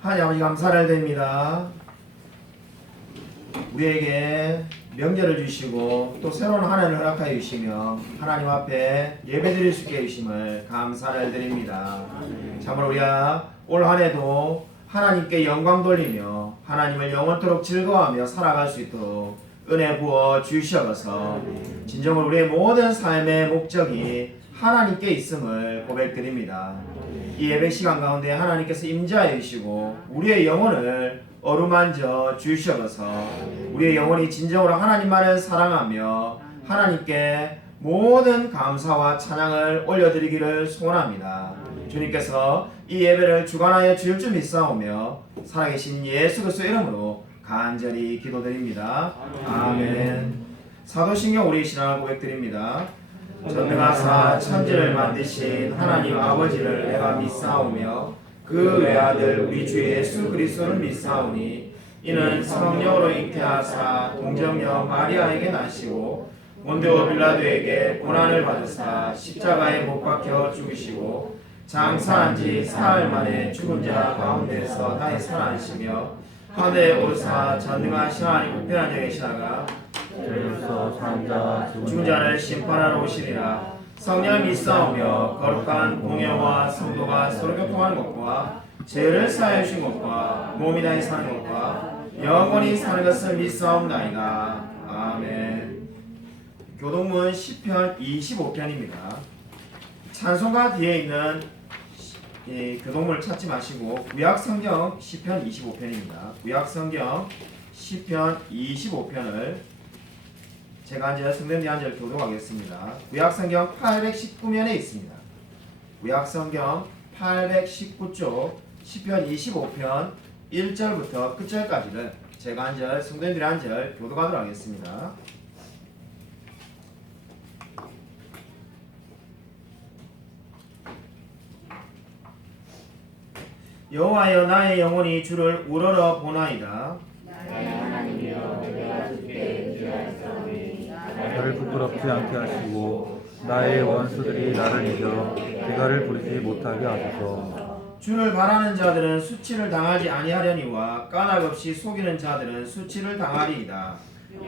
하나님 아버지 감사를 드립니다. 우리에게 명절을 주시고 또 새로운 한 해를 허락하여 주시며 하나님 앞에 예배드릴 수 있게 해주심을 감사를 드립니다. 참으로 우리가 올 한 해도 하나님께 영광 돌리며 하나님을 영원토록 즐거워하며 살아갈 수 있도록 은혜 부어 주시옵소서. 진정으로 우리의 모든 삶의 목적이 하나님께 있음을 고백드립니다. 이 예배 시간 가운데 하나님께서 임재하여 주시고 우리의 영혼을 어루만져 주시옵소서. 우리의 영혼이 진정으로 하나님만을 사랑하며 하나님께 모든 감사와 찬양을 올려드리기를 소원합니다. 주님께서 이 예배를 주관하여 주실 줄 믿사오며 살아계신 예수 그리스도의 이름으로 간절히 기도드립니다. 아멘. 사도신경 우리 신앙을 고백드립니다. 전능하사 천지를 만드신 하나님 아버지를 내가 믿사오며 그 외아들 우리 주 예수 그리스도를 믿사오니 이는 성령으로 잉태하사 동정녀 마리아에게 나시고 본디오 빌라도에게 고난을 받으사 십자가에 못 박혀 죽으시고 장사한 지 사흘 만에 죽은 자 가운데서 다시 살아나시며 하늘에 오르사 전능하신 하나님 우편한 자에 계시다가 죽은 자를 심판하러 오시리라. 성령을 믿사오며 거룩한 공예와 성도가 서로 교통하는 것과 죄를 사하여 주신 것과 몸이 다시 사는 것과 영원히 사는 것을 믿사옵나이다. 아멘. 교동문 시편 25편입니다. 찬송가 뒤에 있는 이 교동문을 찾지 마시고 구약성경 시편 25편입니다. 구약성경 시편 25편을 제가 이제 성경대 한 절 교독하겠습니다. 구약성경 819면에 있습니다. 구약성경 819쪽 시편 25편 1절부터 끝절까지를 제가 한 절 성경대 한 절 교독하도록 하겠습니다. 여호와여 나의 영혼이 주를 우러러 보나이다. 나를 부끄럽지 않게 하시고 나의 원수들이 나를 이겨 대가를 부리지 못하게 하소서. 주를 바라는 자들은 수치를 당하지 아니하려니와 까닭 없이 속이는 자들은 수치를 당하리이다.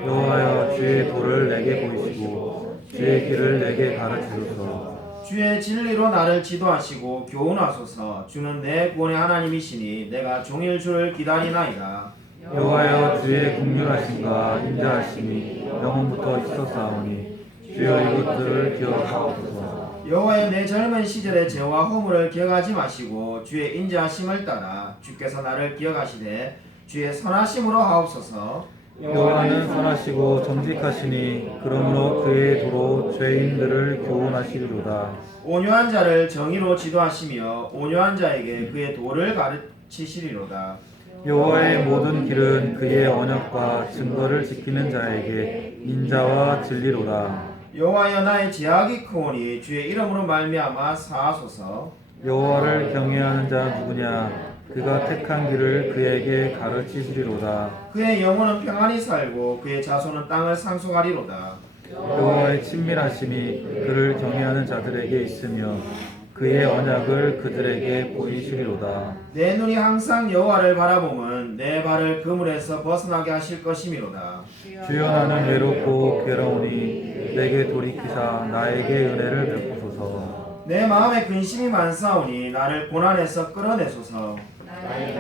여호와여 주의 도를 내게 보이시고 주의 길을 내게 가르치소서. 주의 진리로 나를 지도하시고 교훈하소서. 주는 내 구원의 하나님이시니 내가 종일 주를 기다리나이다. 여호와여 주의 긍휼하심과 인자하심이 영원부터 있었사오니 주여 이것들을 기억하옵소서. 여호와여 내 젊은 시절의 죄와 허물을 기억하지 마시고 주의 인자하심을 따라 주께서 나를 기억하시되 주의 선하심으로 하옵소서. 여호와는 선하시고 정직하시니 그러므로 그의 도로 죄인들을 교훈하시리로다. 온유한 자를 정의로 지도하시며 온유한 자에게 그의 도를 가르치시리로다. 여호와의 모든 길은 그의 언약과 증거를 지키는 자에게 인자와 진리로다. 여호와여 나의 죄악이 크오니 주의 이름으로 말미암아 사하소서. 여호와를 경외하는 자 누구냐? 그가 택한 길을 그에게 가르치시리로다. 그의 영혼은 평안히 살고 그의 자손은 땅을 상속하리로다. 여호와의 친밀하심이 그를 경외하는 자들에게 있으며 그의 언약을 그들에게 보이시리로다. 내 눈이 항상 여호와를 바라보면 내 발을 그물에서 벗어나게 하실 것이미로다. 주여 나는 외롭고 괴로우니 내게 돌이키사 나에게 은혜를 베푸소서. 내 마음에 근심이 많사오니 나를 고난에서 끌어내소서.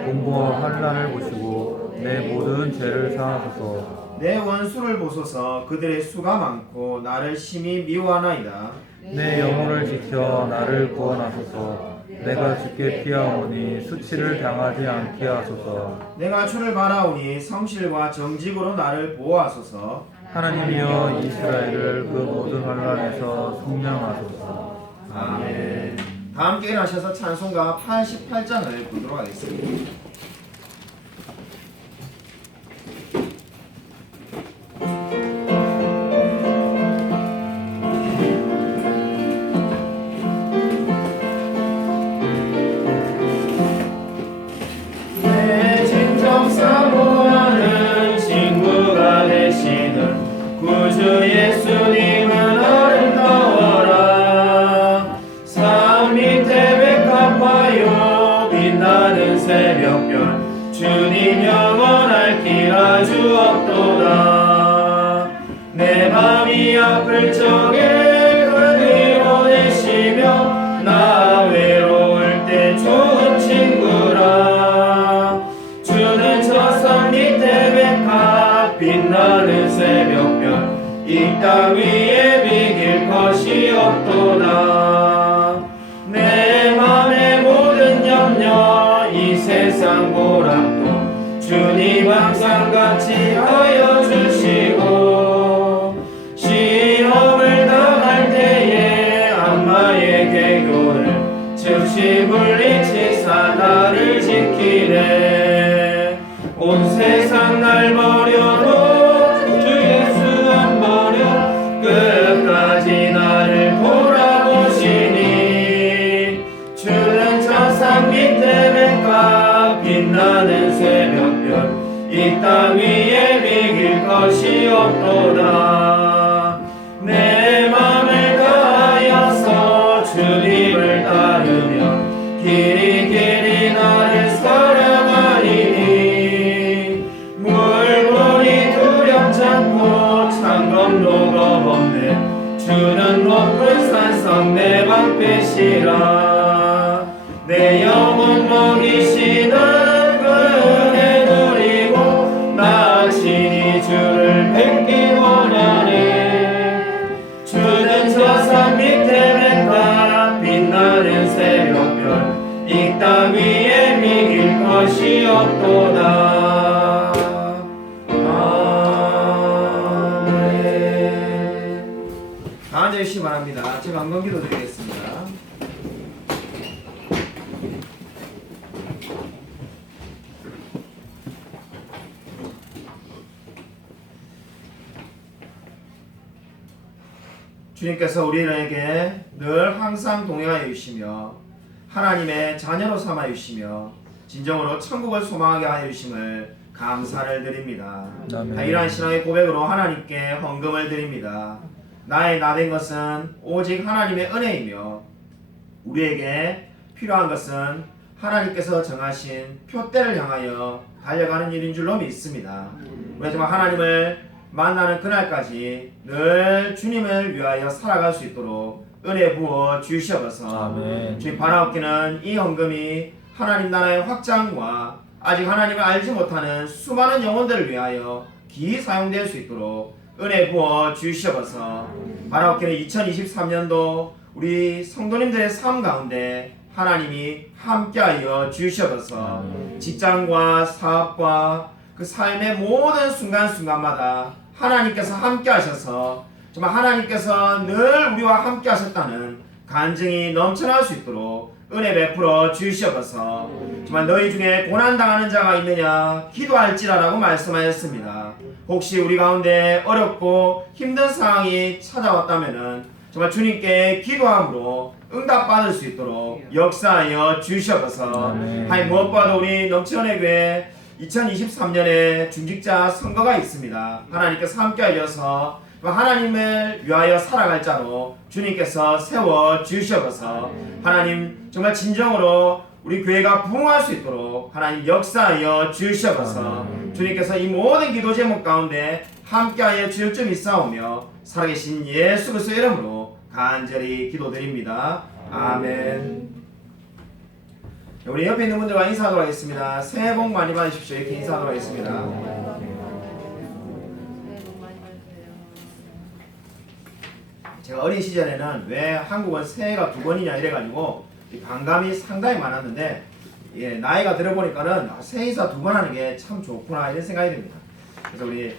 공고와 환난을 보시고 내 모든 죄를 사하소서. 내 원수를 보소서. 그들의 수가 많고 나를 심히 미워하나이다. 내 영혼을 지켜 나를 구원하소서. 내가 주께 피하오니 수치를 당하지 않게 하소서. 내가 주를 바라오니 성실과 정직으로 나를 보호하소서. 하나님이여 이스라엘을 그 모든 환난에서 속량하소서. 아멘. 다 함께 일어나셔서 찬송가 88장을 부르도록 하겠습니다. 내 진정 사모하는 친구가 되시는 구주 예수님은 아름다워라. 산 밑에 백합화요 빛나는 새벽별 주님 영원할 길 아주 없도다. 내 맘이 아플 적에 그리로 내시며 나 외로울 때 좋은 친구라. 주는 저 산 밑에 백합 빛나는 새벽별 이 땅 위에 비길 것이 없도다. 내 맘의 모든 염려 이 세상 보람도 주님 항상 같이 하여 주시고 시험을 당할 때에 악마의 계교를 즉시 물리치사 나를 지키네. 온 세상 날 버려도 주 예수 안 버려 끝까지 나를 돌아보시니. 주는 저 산 밑에 백합 빛나는 새벽별 이 땅 위에 비길 것이 없도다. 내 맘을 다하여서 주님을 따르면 길이 나를 살아가리니. 물고기 두렵지 않고 창검도가 없네. 주는 높은 산성 내 방패시라. 내 영혼 먹이시는 그 은혜 누리고 나 친히 주를 뵙기 원하네. 주는 저 산 밑에 백합 빛나는 새벽별 이 땅 위에 미길 것이 없도다. 아멘. 다 앉아주시기 바랍니다. 제가 한번 기도드리겠습니다. 주님께서 우리에게 늘 항상 동행하여 주시며 하나님의 자녀로 삼아 주시며 진정으로 천국을 소망하게 하여 주심을 감사를 드립니다. 이러한 신앙의 고백으로 하나님께 헌금을 드립니다. 나의 나된 것은 오직 하나님의 은혜이며 우리에게 필요한 것은 하나님께서 정하신 표대를 향하여 달려가는 일인 줄로 믿습니다. 우리가 정말 하나님을 만나는 그날까지 늘 주님을 위하여 살아갈 수 있도록 은혜 부어 주시옵소서. 주님 바라옵기는 이 헌금이 하나님 나라의 확장과 아직 하나님을 알지 못하는 수많은 영혼들을 위하여 기이 사용될 수 있도록 은혜 부어 주시옵소서. 바라옵기는 2023년도 우리 성도님들의 삶 가운데 하나님이 함께하여 주시옵소서. 직장과 사업과 그 삶의 모든 순간순간마다 하나님께서 함께 하셔서 정말 하나님께서 늘 우리와 함께 하셨다는 간증이 넘쳐날 수 있도록 은혜 베풀어 주시옵소서. 정말 너희 중에 고난당하는 자가 있느냐 기도할지라라고 말씀하였습니다. 혹시 우리 가운데 어렵고 힘든 상황이 찾아왔다면은 정말 주님께 기도함으로 응답받을 수 있도록 역사하여 주시옵소서. 하나님 무엇보다도 우리 넘치는 교회 2023년에 중직자 선거가 있습니다. 하나님께서 함께 하셔서 하나님을 위하여 살아갈 자로 주님께서 세워 주시옵소서. 하나님 정말 진정으로 우리 교회가 부흥할 수 있도록 하나님 역사하여 주시옵소서. 주님께서 이 모든 기도 제목 가운데 함께하여 주실 줄 믿사오며 살아계신 예수 그리스도의 이름으로 간절히 기도드립니다. 아멘. 우리 옆에 있는 분들과 인사하도록 하겠습니다. 새해 복 많이 받으십시오. 이렇게 인사하도록 하겠습니다. 제가 어린 시절에는 왜 한국은 새해가 2번이냐 이래가지고 반감이 상당히 많았는데 나이가 들어보니까는 새해 인사 2번 하는 게 참 좋구나 이런 생각이 듭니다. 그래서 우리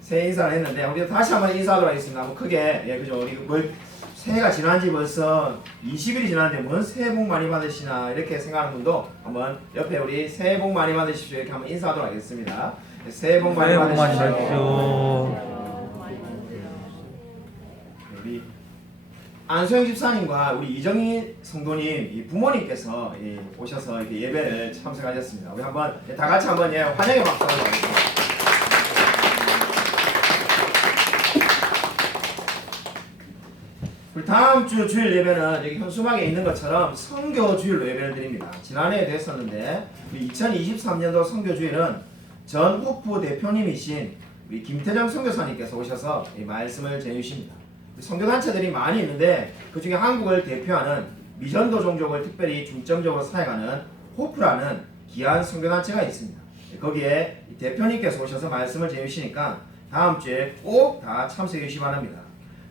새해 인사를 했는데 우리 다시 한번 인사하도록 하겠습니다. 뭐 크게 그죠? 우리 새해가 지난지 벌써 20일이 지났는데 뭔 새해 복 많이 받으시나 이렇게 생각하는 분도 한번 옆에 우리 새해 복 많이 받으십시오 이렇게 한번 인사하도록 하겠습니다. 새해 복 많이 받으십시오. 우리 안소영 집사님과 우리 이정희 성도님 이 부모님께서 오셔서 이렇게 예배를 참석하셨습니다. 우리 한번 다 같이 한번 환영의 박수 한번 하겠습니다. 우리 다음 주 주일 예배는 여기 현수막에 있는 것처럼 선교 주일로 예배를 드립니다. 지난해에 됐었는데 2023년도 선교 주일은 전 후프 대표님이신 우리 김태정 선교사님께서 오셔서 이 말씀을 전해주십니다. 선교 단체들이 많이 있는데 그 중에 한국을 대표하는 미전도 종족을 특별히 중점적으로 사역하는 호프라는 귀한 선교 단체가 있습니다. 거기에 대표님께서 오셔서 말씀을 전해주시니까 다음 주에 꼭 다 참석해 주시기 바랍니다.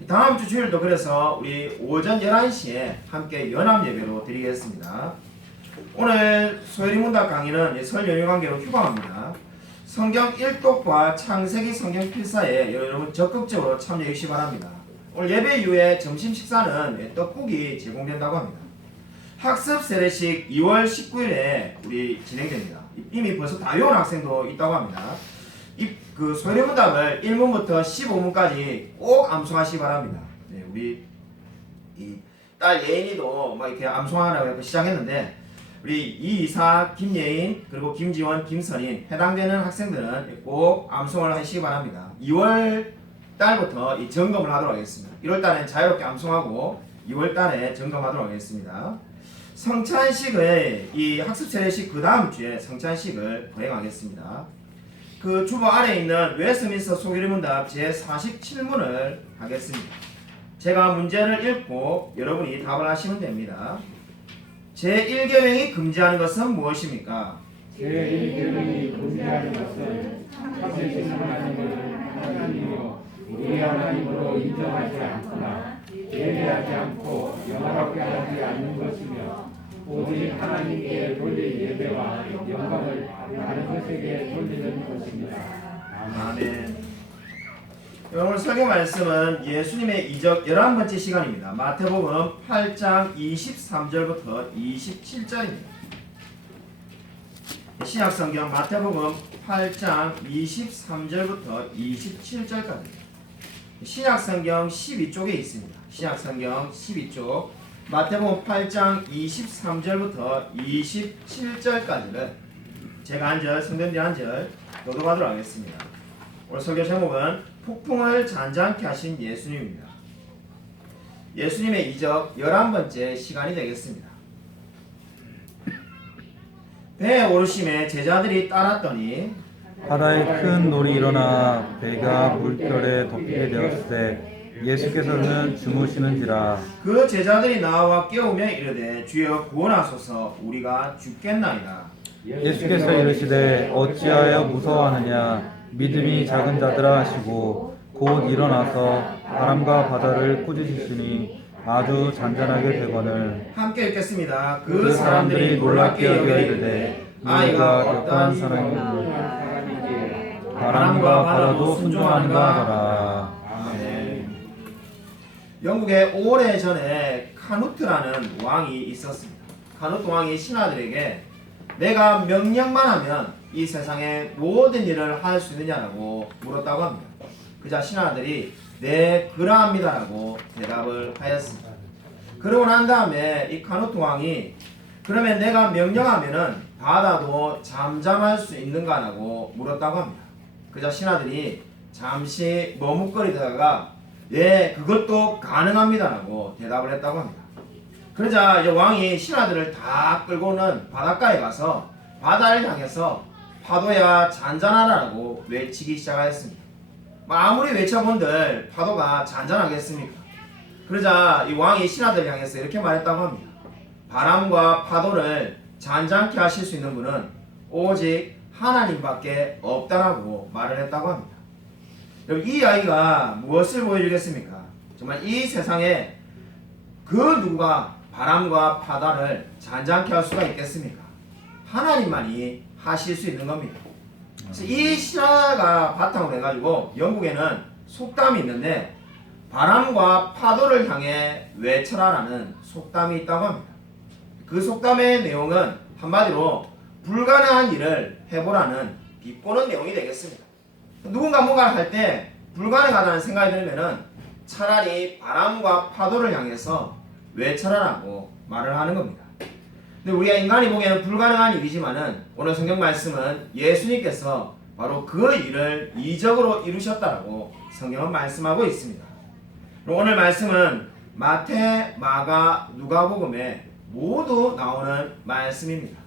다음 주 주일도 그래서 우리 오전 11시에 함께 연합 예배로 드리겠습니다. 오늘 소혜리 문답 강의는 설 연휴 관계로 휴방합니다. 성경 1독과 창세기 성경 필사에 여러분 적극적으로 참여해 주시기 바랍니다. 오늘 예배 이후에 점심 식사는 떡국이 제공된다고 합니다. 학습 세례식 2월 19일에 우리 진행됩니다. 이미 벌써 다 외운 학생도 있다고 합니다. 그 소혜리 문답을 1문부터 15문까지 꼭 암송하시기 바랍니다. 네, 우리 이 딸 예인이도 막 이렇게 암송하라고 해서 시작했는데 우리 이이사, 김예인, 그리고 김지원, 김선인 해당되는 학생들은 꼭 암송을 하시기 바랍니다. 2월 달부터 이 점검을 하도록 하겠습니다. 1월 달엔 자유롭게 암송하고 2월 달에 점검하도록 하겠습니다. 성찬식의 이 학습 세례식 그 다음 주에 성찬식을 거행하겠습니다. 그 주보 아래에 있는 웨스민스터 소개리 문답 제47문을 하겠습니다. 제가 문제를 읽고 여러분이 답을 하시면 됩니다. 제1계명이 금지하는 것은 무엇입니까? 제1계명이 금지하는 것은 참되시는 것을 하나님이요 우리 하나님으로 인정하지 않거나 예배하지 않고 영화롭게 하지 않는 것이며 오직 하나님께 돌릴 예배와 영광을 다른 것에게 돌리는 것입니다. 아멘. 오늘 설교 말씀은 예수님의 이적 11번째 시간입니다. 마태복음 8장 23절부터 27절입니다. 신약성경 마태복음 8장 23절부터 27절까지입니다. 신약성경 12쪽에 있습니다. 신약성경 12쪽 마태복음 8장 23절부터 27절까지를 제가 한 절, 성도님들이 한 절 교독하도록 하겠습니다. 오늘 설교 제목은 폭풍을 잔잔케 하신 예수님입니다. 예수님의 이적 11번째 시간이 되겠습니다. 배에 오르심에 제자들이 따랐더니 바다에 큰 놀이 일어나 배가 물결에 덮이게 되었을 예수께서는 주무시는지라. 그 제자들이 나와 깨우며 이르되 주여 구원하소서 우리가 죽겠나이다. 예수께서 이르시되 어찌하여 무서워하느냐 믿음이 작은 자들아 하시고 곧 일어나서 바람과 바다를 꾸짖으시니 아주 잔잔하게 되거늘. 함께 읽겠습니다. 그 사람들이 놀랍게 여겨 이르되 아이가 어떠한 사람인가 바람과 바다도 순종하는가 하더라. 아멘. 영국에 오래전에 카누트라는 왕이 있었습니다. 카누트 왕이 신하들에게 내가 명령만 하면 이 세상의 모든 일을 할 수 있느냐라고 물었다고 합니다. 그자 신하들이 네 그러합니다라고 대답을 하였습니다. 그러고 난 다음에 이 카누트 왕이 그러면 내가 명령하면은 바다도 잠잠할 수 있는가라고 물었다고 합니다. 그자 신하들이 잠시 머뭇거리다가 예 그것도 가능합니다라고 대답을 했다고 합니다. 그러자 이제 왕이 신하들을 다 끌고는 바닷가에 가서 바다를 향해서 파도야 잔잔하라고 외치기 시작하였습니다. 아무리 외쳐본들 파도가 잔잔하겠습니까? 그러자 이 왕이 신하들을 향해서 이렇게 말했다고 합니다. 바람과 파도를 잔잔케 하실 수 있는 분은 오직 하나님밖에 없다라고 말을 했다고 합니다. 여러분 이 이야기가 무엇을 보여주겠습니까? 정말 이 세상에 그 누가 바람과 바다를 잔잔케 할 수가 있겠습니까? 하나님만이 하실 수 있는 겁니다. 그래서 이 실화가 바탕으로 해가지고 영국에는 속담이 있는데 바람과 파도를 향해 외쳐라라는 속담이 있다고 합니다. 그 속담의 내용은 한마디로 불가능한 일을 해보라는 비꼬는 내용이 되겠습니다. 누군가 뭔가를 할 때 불가능하다는 생각이 들면은 차라리 바람과 파도를 향해서 외쳐라라고 말을 하는 겁니다. 근데 우리가 인간이 보기에는 불가능한 일이지만은 오늘 성경 말씀은 예수님께서 바로 그 일을 이적으로 이루셨다라고 성경은 말씀하고 있습니다. 오늘 말씀은 마태, 마가, 누가복음에 모두 나오는 말씀입니다.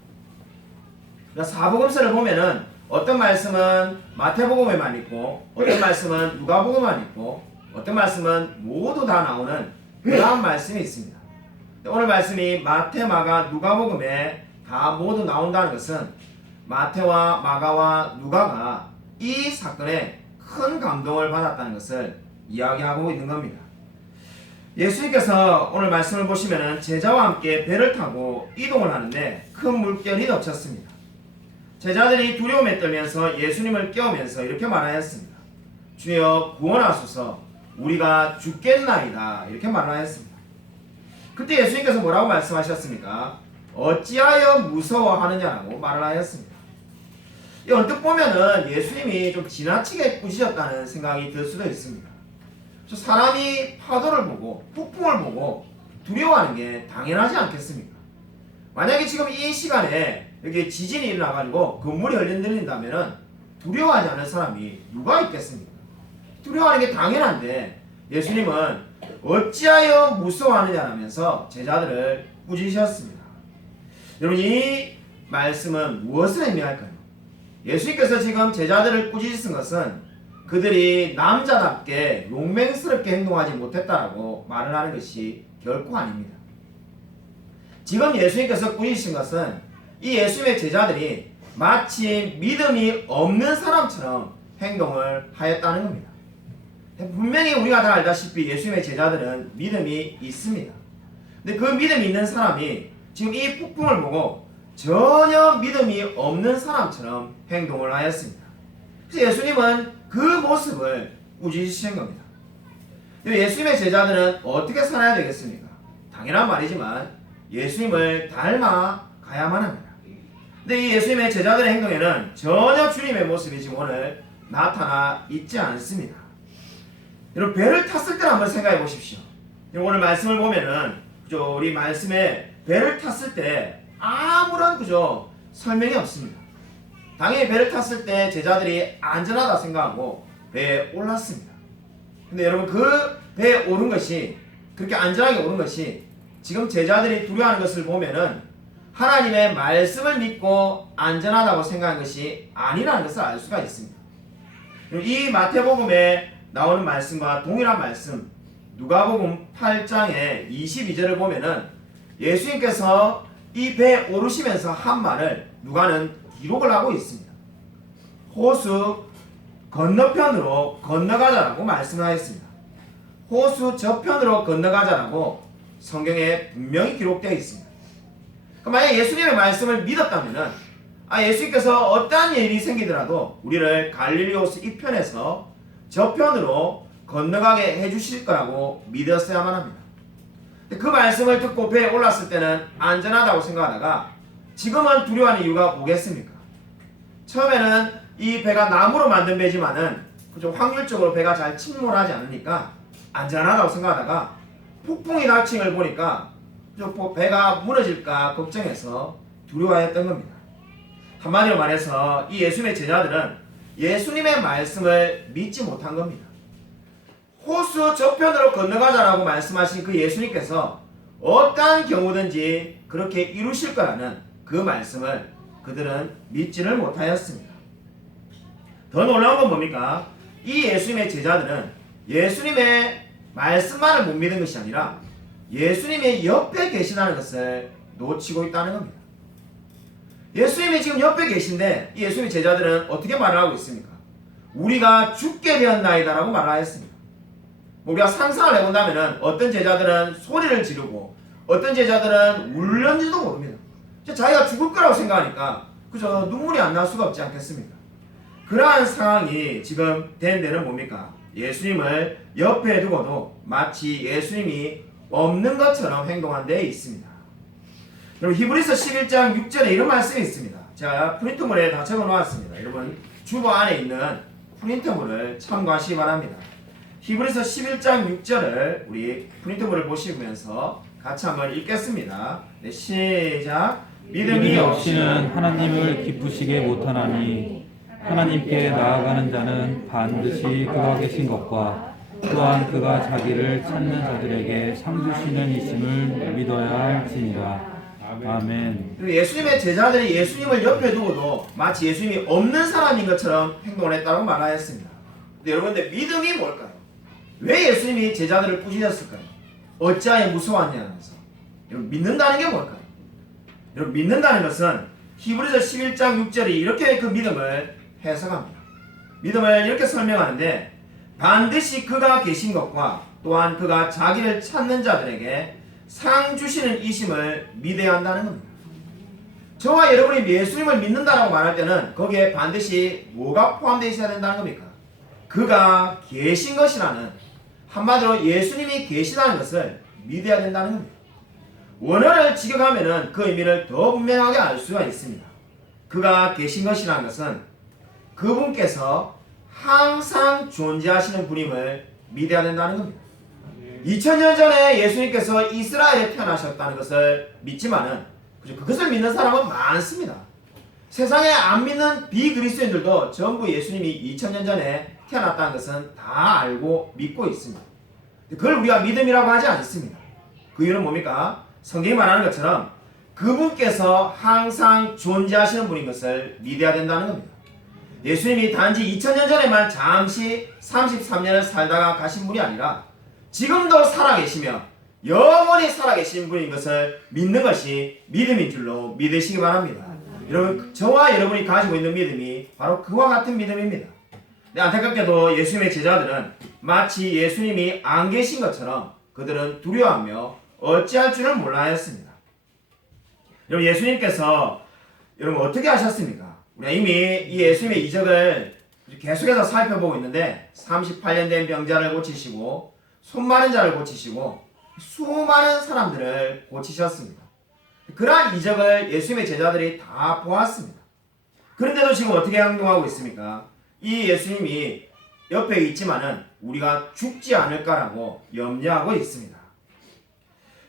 그러니까 사복음서를 보면은 어떤 말씀은 마태복음에만 있고 어떤 말씀은 누가복음에만 있고 어떤 말씀은 모두 다 나오는 그러한 말씀이 있습니다. 오늘 말씀이 마태, 마가, 누가복음에 다 모두 나온다는 것은 마태와 마가와 누가가 이 사건에 큰 감동을 받았다는 것을 이야기하고 있는 겁니다. 예수님께서 오늘 말씀을 보시면은 제자와 함께 배를 타고 이동을 하는데 큰 물결이 덮쳤습니다. 제자들이 두려움에 떨면서 예수님을 깨우면서 이렇게 말하였습니다. 주여 구원하소서, 우리가 죽겠나이다. 이렇게 말하였습니다. 그때 예수님께서 뭐라고 말씀하셨습니까? 어찌하여 무서워하느냐라고 말을 하였습니다. 이 언뜻 보면은 예수님이 좀 지나치게 꾸짖었다는 생각이 들 수도 있습니다. 사람이 파도를 보고 폭풍을 보고 두려워하는 게 당연하지 않겠습니까? 만약에 지금 이 시간에 여기 지진이 일어나가지고 건물이 흔들린다면은 두려워하지 않을 사람이 누가 있겠습니까? 두려워하는 게 당연한데 예수님은 어찌하여 무서워하느냐라면서 제자들을 꾸짖으셨습니다. 여러분, 이 말씀은 무엇을 의미할까요? 예수님께서 지금 제자들을 꾸짖으신 것은 그들이 남자답게 용맹스럽게 행동하지 못했다라고 말을 하는 것이 결코 아닙니다. 지금 예수님께서 꾸짖으신 것은 이 예수님의 제자들이 마치 믿음이 없는 사람처럼 행동을 하였다는 겁니다. 분명히 우리가 다 알다시피 예수님의 제자들은 믿음이 있습니다. 근데 그 믿음이 있는 사람이 지금 이 폭풍을 보고 전혀 믿음이 없는 사람처럼 행동을 하였습니다. 그래서 예수님은 그 모습을 꾸짖으신 겁니다. 예수님의 제자들은 어떻게 살아야 되겠습니까? 당연한 말이지만 예수님을 닮아가야만 합니다. 근데 이 예수님의 제자들의 행동에는 전혀 주님의 모습이 지금 오늘 나타나 있지 않습니다. 여러분, 배를 탔을 때 한번 생각해 보십시오. 오늘 말씀을 보면은 그죠, 우리 말씀에 배를 탔을 때 아무런 그죠 설명이 없습니다. 당연히 배를 탔을 때 제자들이 안전하다 생각하고 배에 올랐습니다. 근데 여러분, 그 배에 오른 것이 그렇게 안전하게 오른 것이 지금 제자들이 두려워하는 것을 보면은 하나님의 말씀을 믿고 안전하다고 생각한 것이 아니라는 것을 알 수가 있습니다. 이 마태복음에 나오는 말씀과 동일한 말씀, 누가복음 8장의 22절을 보면은 예수님께서 이 배에 오르시면서 한 말을 누가는 기록을 하고 있습니다. 호수 건너편으로 건너가자라고 말씀하였습니다. 호수 저편으로 건너가자라고 성경에 분명히 기록되어 있습니다. 만약 예수님의 말씀을 믿었다면은 예수님께서 어떠한 일이 생기더라도 우리를 갈릴리 호수 이편에서 저편으로 건너가게 해주실 거라고 믿었어야만 합니다. 그 말씀을 듣고 배에 올랐을 때는 안전하다고 생각하다가 지금은 두려워하는 이유가 뭐겠습니까? 처음에는 이 배가 나무로 만든 배지만은 그좀 확률적으로 배가 잘 침몰하지 않으니까 안전하다고 생각하다가 폭풍이 닥친 보니까 배가 무너질까 걱정해서 두려워했던 겁니다. 한마디로 말해서 이 예수님의 제자들은 예수님의 말씀을 믿지 못한 겁니다. 호수 저편으로 건너가자라고 말씀하신 그 예수님께서 어떠한 경우든지 그렇게 이루실 거라는 그 말씀을 그들은 믿지를 못하였습니다. 더 놀라운 건 뭡니까? 이 예수님의 제자들은 예수님의 말씀만을 못 믿은 것이 아니라 예수님의 옆에 계시다는 것을 놓치고 있다는 겁니다. 예수님이 지금 옆에 계신데 이 예수님의 제자들은 어떻게 말을 하고 있습니까? 우리가 죽게 되었나이다 라고 말을 하였습니다. 우리가 상상을 해본다면 어떤 제자들은 소리를 지르고 어떤 제자들은 울는지도 모릅니다. 자기가 죽을 거라고 생각하니까 그저 눈물이 안 날 수가 없지 않겠습니까? 그러한 상황이 지금 된 데는 뭡니까? 예수님을 옆에 두고도 마치 예수님이 없는 것처럼 행동한 데 있습니다. 여러분, 히브리서 11장 6절에 이런 말씀이 있습니다. 제가 프린트물에 다 적어놓았습니다. 여러분, 주보 안에 있는 프린트물을 참고하시기 바랍니다. 히브리서 11장 6절을 우리 프린트물을 보시면서 같이 한번 읽겠습니다. 네, 시작. 믿음이 없이는 하나님을 기쁘시게 못하나니 하나님께 나아가는 자는 반드시 그가 계신 것과 또한 그가 자기를 찾는 자들에게 상 주시는 이심을 믿어야 할지니라. 아멘. 예수님의 제자들이 예수님을 옆에 두고도 마치 예수님이 없는 사람인 것처럼 행동을 했다고 말하였습니다. 근데 여러분들 믿음이 뭘까요? 왜 예수님이 제자들을 꾸짖었을까요? 어찌하여 무서워하냐면서. 여러분 믿는다는 게 뭘까요? 여러분 믿는다는 것은 히브리서 11장 6절이 이렇게 그 믿음을 해석합니다. 믿음을 이렇게 설명하는데 반드시 그가 계신 것과 또한 그가 자기를 찾는 자들에게 상 주시는 이심을 믿어야 한다는 겁니다. 저와 여러분이 예수님을 믿는다라고 말할 때는 거기에 반드시 뭐가 포함되어 있어야 된다는 겁니까? 그가 계신 것이라는, 한마디로 예수님이 계시다는 것을 믿어야 된다는 겁니다. 원어를 직역하면 그 의미를 더 분명하게 알 수가 있습니다. 그가 계신 것이라는 것은 그분께서 항상 존재하시는 분임을 믿어야 된다는 겁니다. 2000년 전에 예수님께서 이스라엘에 태어나셨다는 것을 믿지만은 그것을 믿는 사람은 많습니다. 세상에 안 믿는 비그리스도인들도 전부 예수님이 2000년 전에 태어났다는 것은 다 알고 믿고 있습니다. 그걸 우리가 믿음이라고 하지 않습니다. 그 이유는 뭡니까? 성경이 말하는 것처럼 그분께서 항상 존재하시는 분인 것을 믿어야 된다는 겁니다. 예수님이 단지 2000년 전에만 잠시 33년을 살다가 가신 분이 아니라 지금도 살아계시며 영원히 살아계신 분인 것을 믿는 것이 믿음인 줄로 믿으시기 바랍니다. 여러분, 저와 여러분이 가지고 있는 믿음이 바로 그와 같은 믿음입니다. 근데 안타깝게도 예수님의 제자들은 마치 예수님이 안 계신 것처럼 그들은 두려워하며 어찌할 줄을 몰라 하였습니다. 여러분, 예수님께서 여러분 어떻게 하셨습니까? 우리가 이미 이 예수님의 이적을 계속해서 살펴보고 있는데 38년 된 병자를 고치시고 손 마른 자를 고치시고 수많은 사람들을 고치셨습니다. 그러한 이적을 예수님의 제자들이 다 보았습니다. 그런데도 지금 어떻게 행동하고 있습니까? 이 예수님이 옆에 있지만은 우리가 죽지 않을까라고 염려하고 있습니다.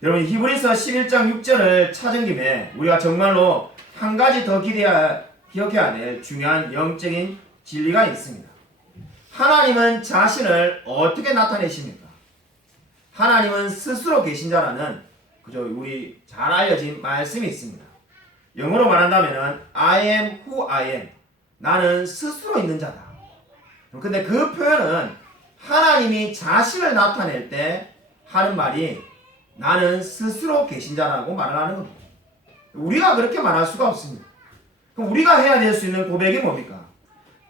여러분, 히브리서 11장 6절을 찾은 김에 우리가 정말로 한 가지 더 기억해야 될 중요한 영적인 진리가 있습니다. 하나님은 자신을 어떻게 나타내십니까? 하나님은 스스로 계신 자라는 우리 잘 알려진 말씀이 있습니다. 영어로 말한다면 I am who I am. 나는 스스로 있는 자다. 근데 그 표현은 하나님이 자신을 나타낼 때 하는 말이 나는 스스로 계신 자라고 말을 하는 겁니다. 우리가 그렇게 말할 수가 없습니다. 그럼 우리가 해야 될 수 있는 고백이 뭡니까?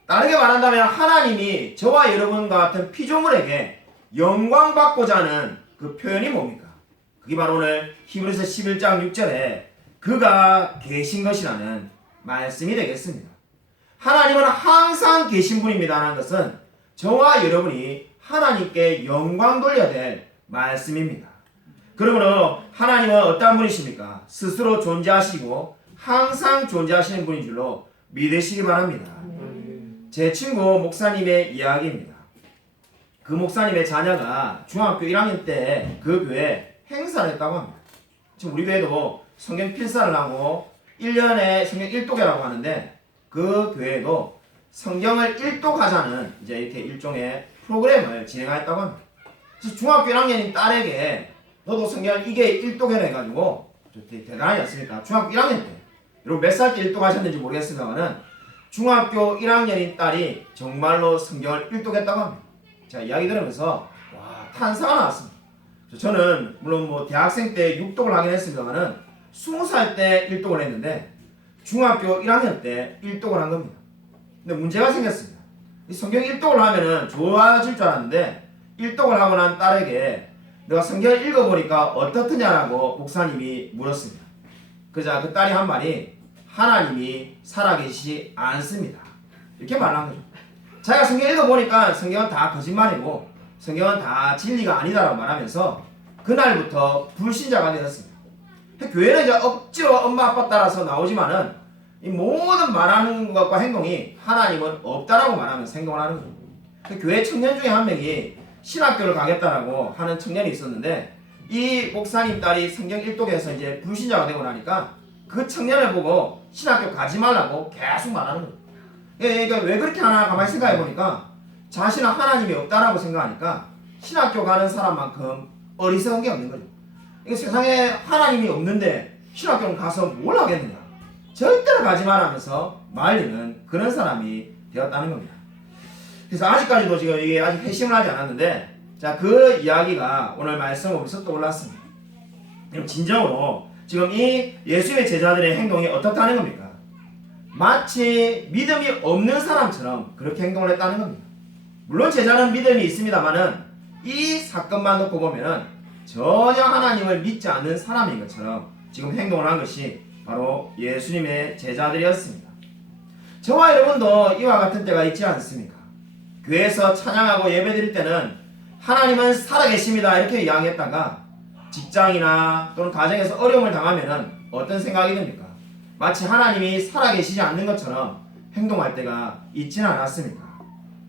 다르게 말한다면 하나님이 저와 여러분과 같은 피조물에게 영광 받고자 하는 그 표현이 뭡니까? 그게 바로 오늘 히브리서 11장 6절에 그가 계신 것이라는 말씀이 되겠습니다. 하나님은 항상 계신 분입니다라는 것은 저와 여러분이 하나님께 영광 돌려야 될 말씀입니다. 그러므로 하나님은 어떤 분이십니까? 스스로 존재하시고 항상 존재하시는 분인 줄로 믿으시기 바랍니다. 제 친구 목사님의 이야기입니다. 그 목사님의 자녀가 중학교 1학년 때 그 교회에 행사를 했다고 합니다. 지금 우리 교회도 성경 필사를 하고 1년에 성경 1독이라고 하는데 그 교회도 성경을 1독하자는 이제 이렇게 일종의 프로그램을 진행하였다고 합니다. 그래서 중학교 1학년인 딸에게 너도 성경을 이게 1독해라 해가지고 대단하지 않습니까? 중학교 1학년 때 여러분 몇 살 때 1독하셨는지 모르겠습니다만은 중학교 1학년인 딸이 정말로 성경을 1독했다고 합니다. 제가 이야기 들으면서 와 탄사가 나왔습니다. 저는 물론 뭐 대학생 때 6독을 하긴 했습니다만은 20살 때 1독을 했는데 중학교 1학년 때 1독을 한 겁니다. 근데 문제가 생겼습니다. 이 성경 1독을 하면은 좋아질 줄 알았는데 1독을 하고 난 딸에게 내가 성경을 읽어보니까 어떻느냐라고 목사님이 물었습니다. 그러자 그 딸이 한 말이 하나님이 살아계시지 않습니다. 이렇게 말한 거죠. 자기가 성경 읽어보니까 성경은 다 거짓말이고 성경은 다 진리가 아니다라고 말하면서 그날부터 불신자가 되었습니다. 교회는 이제 억지로 엄마 아빠 따라서 나오지만은 이 모든 말하는 것과 행동이 하나님은 없다라고 말하면서 행동을 하는 거죠. 교회 청년 중에 한 명이 신학교를 가겠다라고 하는 청년이 있었는데 이 목사님 딸이 성경 1독에서 이제 불신자가 되고 나니까 그 청년을 보고 신학교 가지 말라고 계속 말하는 거예요. 그러니까 왜 그렇게 하나 가만히 생각해 보니까 자신은 하나님이 없다라고 생각하니까 신학교 가는 사람만큼 어리석은 게 없는 거죠. 이게 세상에 하나님이 없는데 신학교는 가서 뭘 하겠느냐. 절대로 가지 말라면서 말리는 그런 사람이 되었다는 겁니다. 그래서 아직까지도 지금 이게 아직 회심을 하지 않았는데, 자, 그 이야기가 오늘 말씀을 보면서 떠올랐습니다. 그럼 진정으로 지금 이 예수의 제자들의 행동이 어떻다는 겁니까? 마치 믿음이 없는 사람처럼 그렇게 행동을 했다는 겁니다. 물론 제자는 믿음이 있습니다만은 이 사건만 놓고 보면은 전혀 하나님을 믿지 않는 사람인 것처럼 지금 행동을 한 것이 바로 예수님의 제자들이었습니다. 저와 여러분도 이와 같은 때가 있지 않습니까? 교회에서 찬양하고 예배드릴 때는 하나님은 살아계십니다 이렇게 이야기했다가 직장이나 또는 가정에서 어려움을 당하면은 어떤 생각이 듭니까? 마치 하나님이 살아계시지 않는 것처럼 행동할 때가 있지는 않았습니까?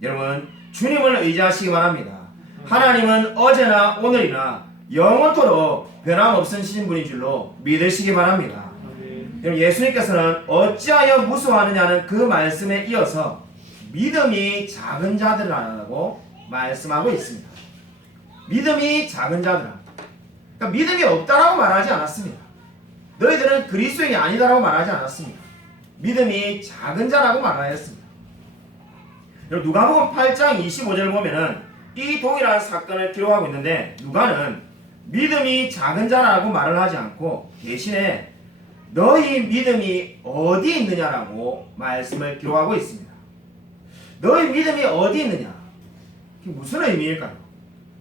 여러분, 주님을 의지하시기 바랍니다. 하나님은 어제나 오늘이나 영원토록 변함없으신 분인 줄로 믿으시기 바랍니다. 여러분, 예수님께서는 어찌하여 무서워하느냐는 그 말씀에 이어서 믿음이 작은 자들이라고 말씀하고 있습니다. 믿음이 작은 자들아. 그러니까 믿음이 없다라고 말하지 않았습니다. 너희들은 그리스도인이 아니다라고 말하지 않았습니다. 믿음이 작은 자라고 말하였습니다. 여러분, 누가복음 8장 25절을 보면은 이 동일한 사건을 기록하고 있는데 누가는 믿음이 작은 자라고 말을 하지 않고 대신에 너희 믿음이 어디 있느냐라고 말씀을 기록하고 있습니다. 너희 믿음이 어디 있느냐? 그게 무슨 의미일까요?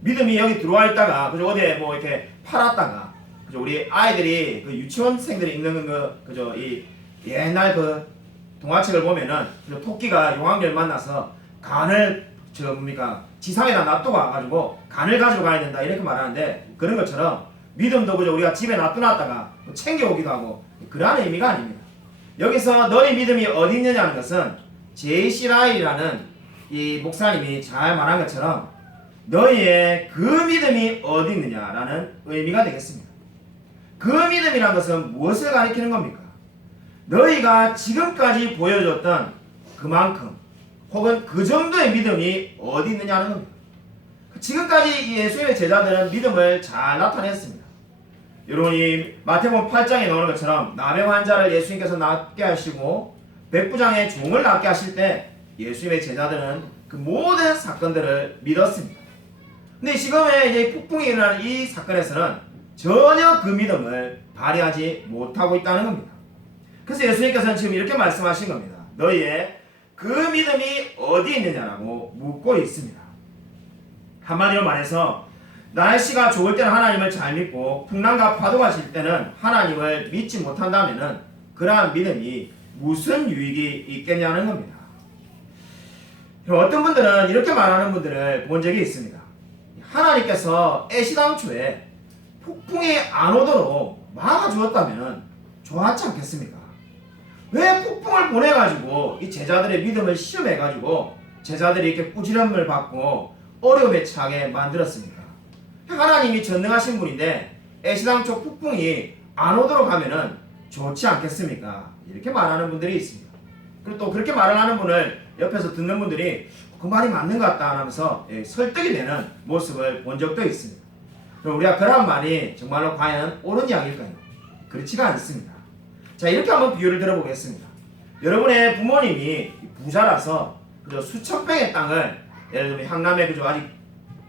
믿음이 여기 들어와 있다가 그저 어디에 뭐 이렇게 팔았다가 그저 우리 아이들이 그 유치원생들이 읽는 그저 이 옛날 그 동화책을 보면은 그저 토끼가 용왕을 만나서 간을 지상에다 놔두고 와가지고 간을 가지고 가야 된다 이렇게 말하는데, 그런 것처럼 믿음도 그저 우리가 집에 놔두놨다가 챙겨오기도 하고 그러한 의미가 아닙니다. 여기서 너희 믿음이 어디 있느냐는 것은 J.C. 라일이라는 이 목사님이 잘 말한 것처럼 너희의 그 믿음이 어디 있느냐라는 의미가 되겠습니다. 그 믿음이란 것은 무엇을 가리키는 겁니까? 너희가 지금까지 보여줬던 그만큼 혹은 그 정도의 믿음이 어디 있느냐는 겁니다. 지금까지 예수님의 제자들은 믿음을 잘 나타냈습니다. 여러분이 마태복음 8장에 나오는 것처럼 나병 환자를 예수님께서 낫게 하시고 백부장의 종을 낫게 하실 때 예수님의 제자들은 그 모든 사건들을 믿었습니다. 근데 지금의 이제 폭풍이 일어나는 이 사건에서는 전혀 그 믿음을 발휘하지 못하고 있다는 겁니다. 그래서 예수님께서는 지금 이렇게 말씀하신 겁니다. 너희의 그 믿음이 어디 있느냐라고 묻고 있습니다. 한마디로 말해서 날씨가 좋을 때는 하나님을 잘 믿고 풍랑과 파도가 칠 때는 하나님을 믿지 못한다면은 그러한 믿음이 무슨 유익이 있겠냐는 겁니다. 어떤 분들은 이렇게 말하는 분들을 본 적이 있습니다. 하나님께서 애시당초에 폭풍이 안 오도록 막아주었다면 좋았지 않겠습니까? 왜 폭풍을 보내가지고 이 제자들의 믿음을 시험해가지고 제자들이 이렇게 꾸지람을 받고 어려움에 처하게 만들었습니까? 하나님이 전능하신 분인데 애시당초 폭풍이 안 오도록 하면은 좋지 않겠습니까? 이렇게 말하는 분들이 있습니다. 그리고 또 그렇게 말을 하는 분을 옆에서 듣는 분들이 그 말이 맞는 것 같다 하면서 설득이 되는 모습을 본 적도 있습니다. 그럼 우리가 그런 말이 정말로 과연 옳은 이야기일까요? 그렇지가 않습니다. 자, 이렇게 한번 비유를 들어보겠습니다. 여러분의 부모님이 부자라서 그저 수천 평의 땅을, 예를 들면 향남에 그저 아직